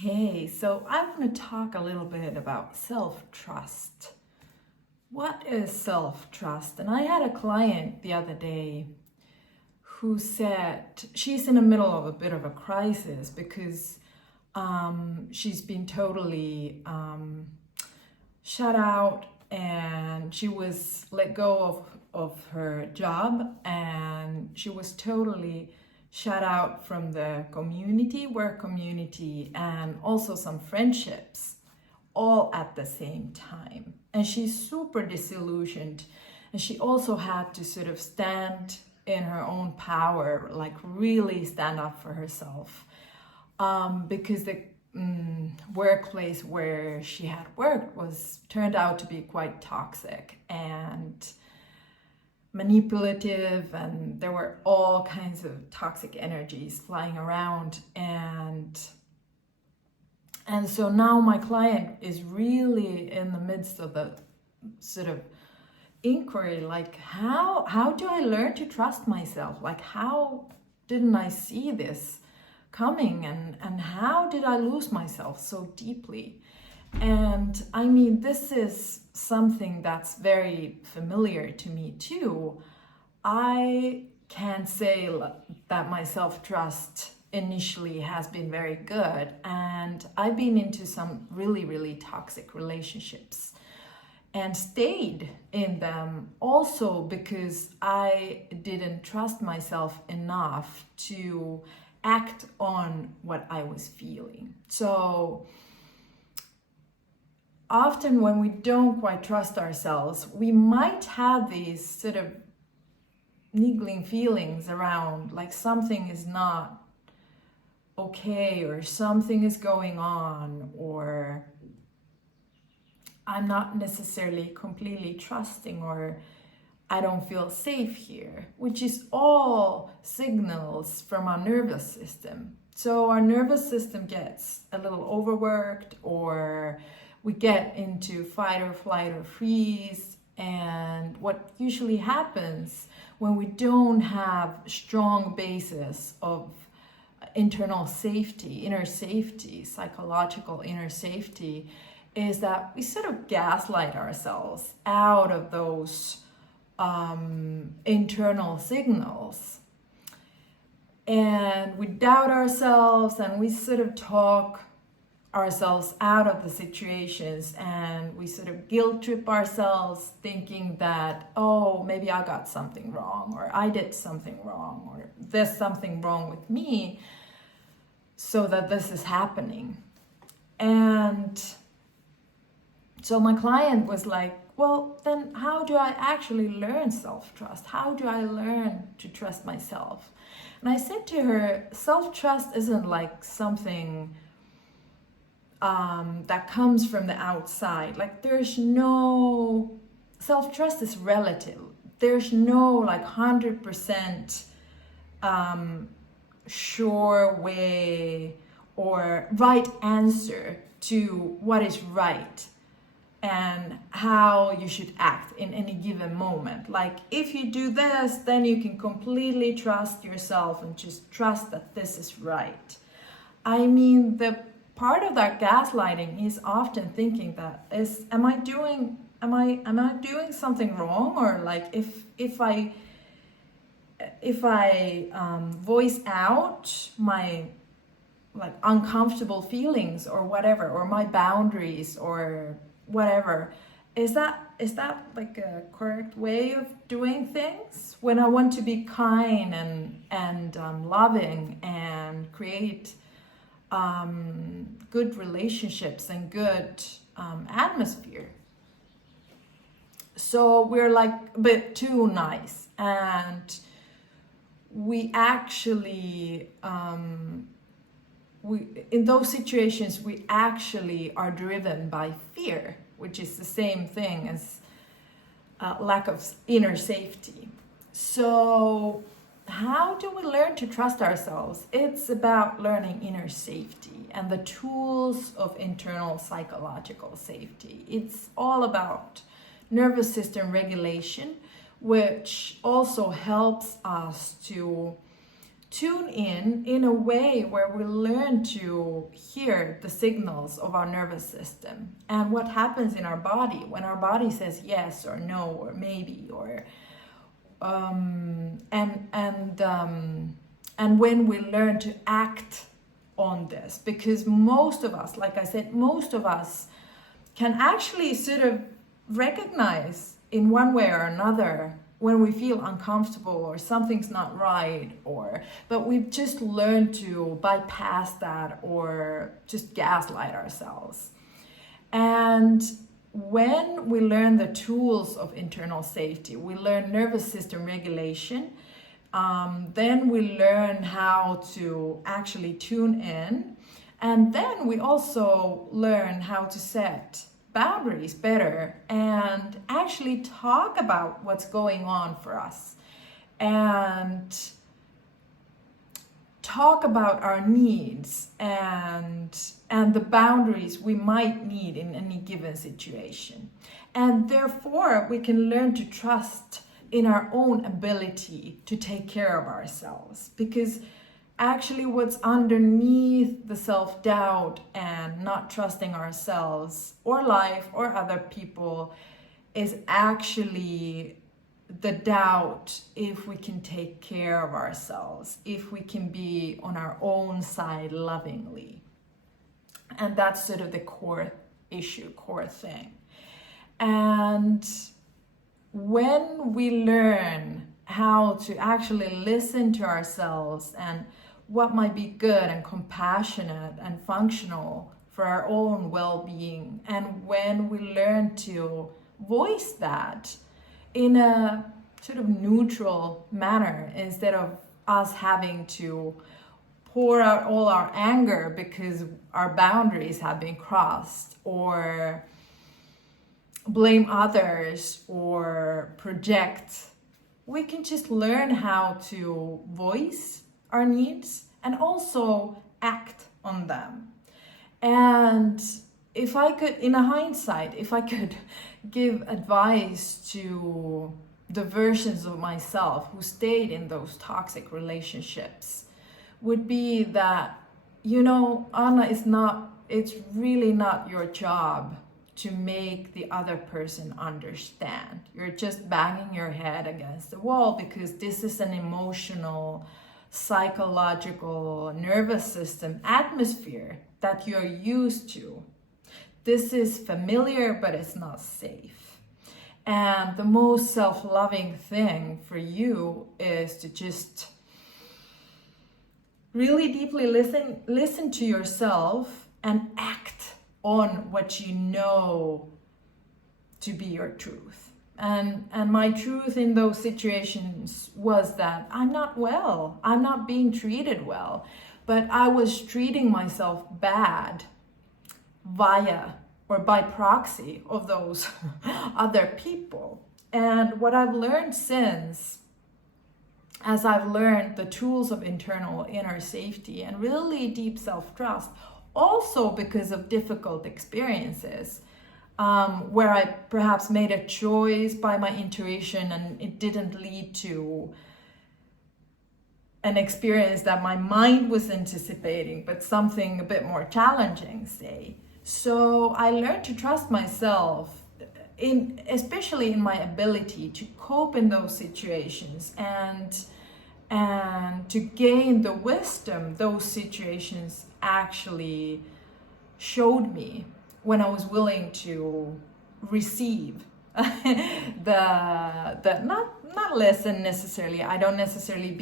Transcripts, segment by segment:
Hey, so I want to talk a little bit about self-trust. What is self-trust? And I had a client the other day who said she's in the middle of a bit of a crisis because she's been totally shut out and she was let go of her job and she was totally shut out from the community, work community, and also some friendships all at the same time. And she's super disillusioned. And she also had to sort of stand in her own power, like really stand up for herself. Because the workplace where she had worked was turned out to be quite toxic and manipulative, and there were all kinds of toxic energies flying around, and so now my client is really in the midst of the sort of inquiry, like how do I learn to trust myself? Like, how didn't I see this coming, and how did I lose myself so deeply? And I mean, this is something that's very familiar to me too. I can say that my self-trust initially has been very good, and I've been into some really, really toxic relationships and stayed in them also because I didn't trust myself enough to act on what I was feeling. So often when we don't quite trust ourselves, we might have these sort of niggling feelings around, like something is not okay, or something is going on, or I'm not necessarily completely trusting, or I don't feel safe here, which is all signals from our nervous system. So our nervous system gets a little overworked, or we get into fight or flight or freeze. And what usually happens when we don't have strong basis of internal safety, inner safety, psychological inner safety, is that we sort of gaslight ourselves out of those internal signals. And we doubt ourselves, and we sort of talk ourselves out of the situations, and we sort of guilt trip ourselves, thinking that, oh, maybe I got something wrong, or I did something wrong, or there's something wrong with me, so that this is happening. And so my client was like, well, then how do I actually learn self-trust? How do I learn to trust myself? And I said to her, self-trust isn't like something that comes from the outside. Like, there's no, self-trust is relative. There's no like 100% sure way or right answer to what is right and how you should act in any given moment. Like, if you do this, then you can completely trust yourself and just trust that this is right. I mean, the part of that gaslighting is often thinking that am I doing something wrong, or like if I voice out my like uncomfortable feelings or whatever, or my boundaries or whatever, is that like a correct way of doing things when I want to be kind and loving and create good relationships and good atmosphere? So we're like a bit too nice, and we actually in those situations we actually are driven by fear, which is the same thing as lack of inner safety. So how do we learn to trust ourselves? It's about learning inner safety and the tools of internal psychological safety. It's all about nervous system regulation, which also helps us to tune in a way where we learn to hear the signals of our nervous system and what happens in our body when our body says yes or no or maybe or and when we learn to act on this, because most of us, like I said, most of us can actually sort of recognize in one way or another when we feel uncomfortable or something's not right, but we've just learned to bypass that or just gaslight ourselves. And when we learn the tools of internal safety, we learn nervous system regulation, then we learn how to actually tune in, and then we also learn how to set boundaries better and actually talk about what's going on for us and talk about our needs and the boundaries we might need in any given situation. And therefore we can learn to trust in our own ability to take care of ourselves, because actually what's underneath the self-doubt and not trusting ourselves or life or other people is actually the doubt if we can take care of ourselves, if we can be on our own side lovingly. And that's sort of the core issue, core thing. And when we learn how to actually listen to ourselves and what might be good and compassionate and functional for our own well-being, and when we learn to voice that in a sort of neutral manner instead of us having to pour out all our anger because our boundaries have been crossed, or blame others or project, we can just learn how to voice our needs and also act on them. And if I could, in a hindsight, if I could give advice to the versions of myself who stayed in those toxic relationships, would be that, Anna, it's really not your job to make the other person understand. You're just banging your head against the wall because this is an emotional, psychological, nervous system atmosphere that you're used to. This is familiar, but it's not safe. And the most self-loving thing for you is to just really deeply listen to yourself and act on what you know to be your truth. And my truth in those situations was that I'm not well. I'm not being treated well. But I was treating myself bad via or by proxy of those other people. And what I've learned since, as I've learned the tools of internal inner safety and really deep self-trust, also because of difficult experiences, where I perhaps made a choice by my intuition and it didn't lead to an experience that my mind was anticipating, but something a bit more challenging, say. So I learned to trust myself, especially in my ability to cope in those situations and to gain the wisdom those situations actually showed me when I was willing to receive the not lesson necessarily. I don't necessarily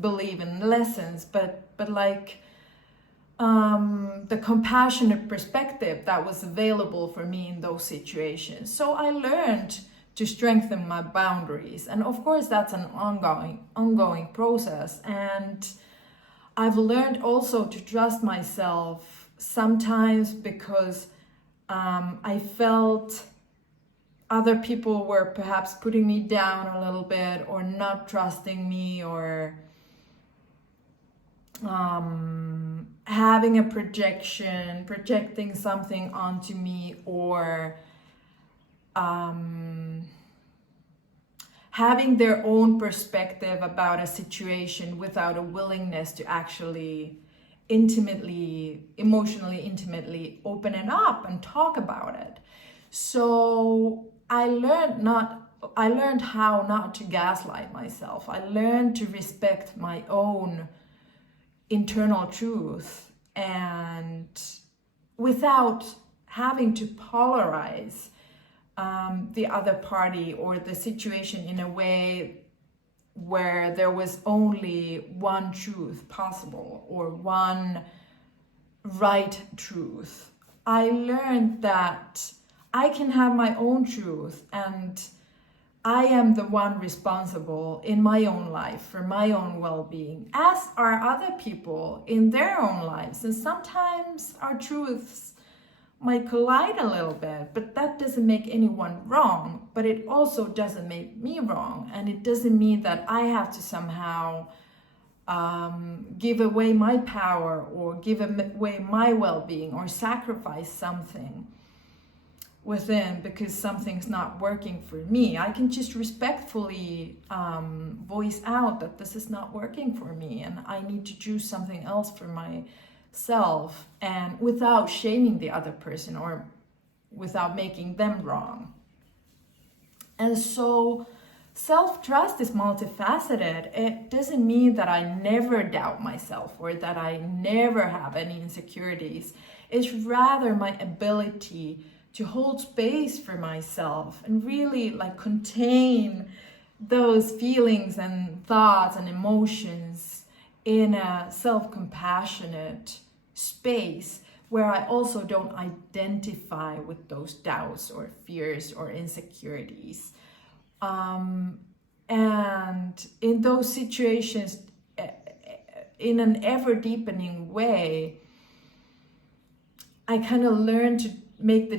believe in lessons, but like the compassionate perspective that was available for me in those situations. So I learned to strengthen my boundaries, and of course that's an ongoing process. And I've learned also to trust myself sometimes because I felt other people were perhaps putting me down a little bit or not trusting me, or having a projecting something onto me, or having their own perspective about a situation without a willingness to actually emotionally intimately open it up and talk about it. So I learned how not to gaslight myself. I learned to respect my own internal truth, and without having to polarize the other party or the situation in a way where there was only one truth possible or one right truth. I learned that I can have my own truth, and I am the one responsible in my own life for my own well-being, as are other people in their own lives. And sometimes our truths might collide a little bit, but that doesn't make anyone wrong, but it also doesn't make me wrong. And it doesn't mean that I have to somehow give away my power or give away my well-being or sacrifice something within because something's not working for me. I can just respectfully voice out that this is not working for me and I need to choose something else for myself, and without shaming the other person or without making them wrong. And so self-trust is multifaceted. It doesn't mean that I never doubt myself or that I never have any insecurities. It's rather my ability to hold space for myself and really like contain those feelings and thoughts and emotions in a self-compassionate space where I also don't identify with those doubts or fears or insecurities. And in those situations, in an ever deepening way, I kind of learn to make the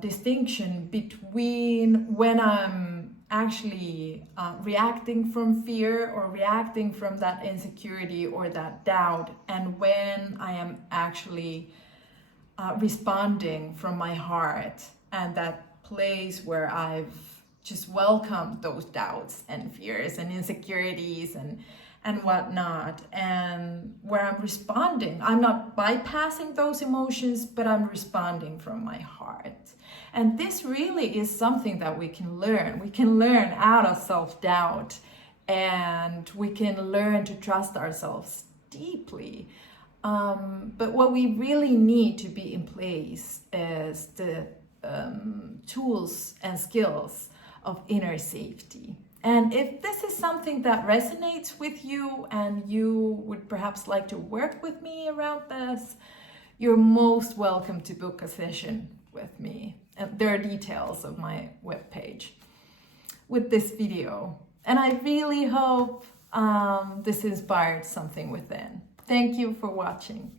distinction between when I'm actually reacting from fear or reacting from that insecurity or that doubt, and when I am actually responding from my heart and that place where I've just welcomed those doubts and fears and insecurities and whatnot, and where I'm responding. I'm not bypassing those emotions, but I'm responding from my heart. And this really is something that we can learn. We can learn out of self-doubt, and we can learn to trust ourselves deeply. But what we really need to be in place is the tools and skills of inner safety. And if this is something that resonates with you and you would perhaps like to work with me around this, you're most welcome to book a session with me. And there are details of my webpage with this video. And I really hope this inspired something within. Thank you for watching.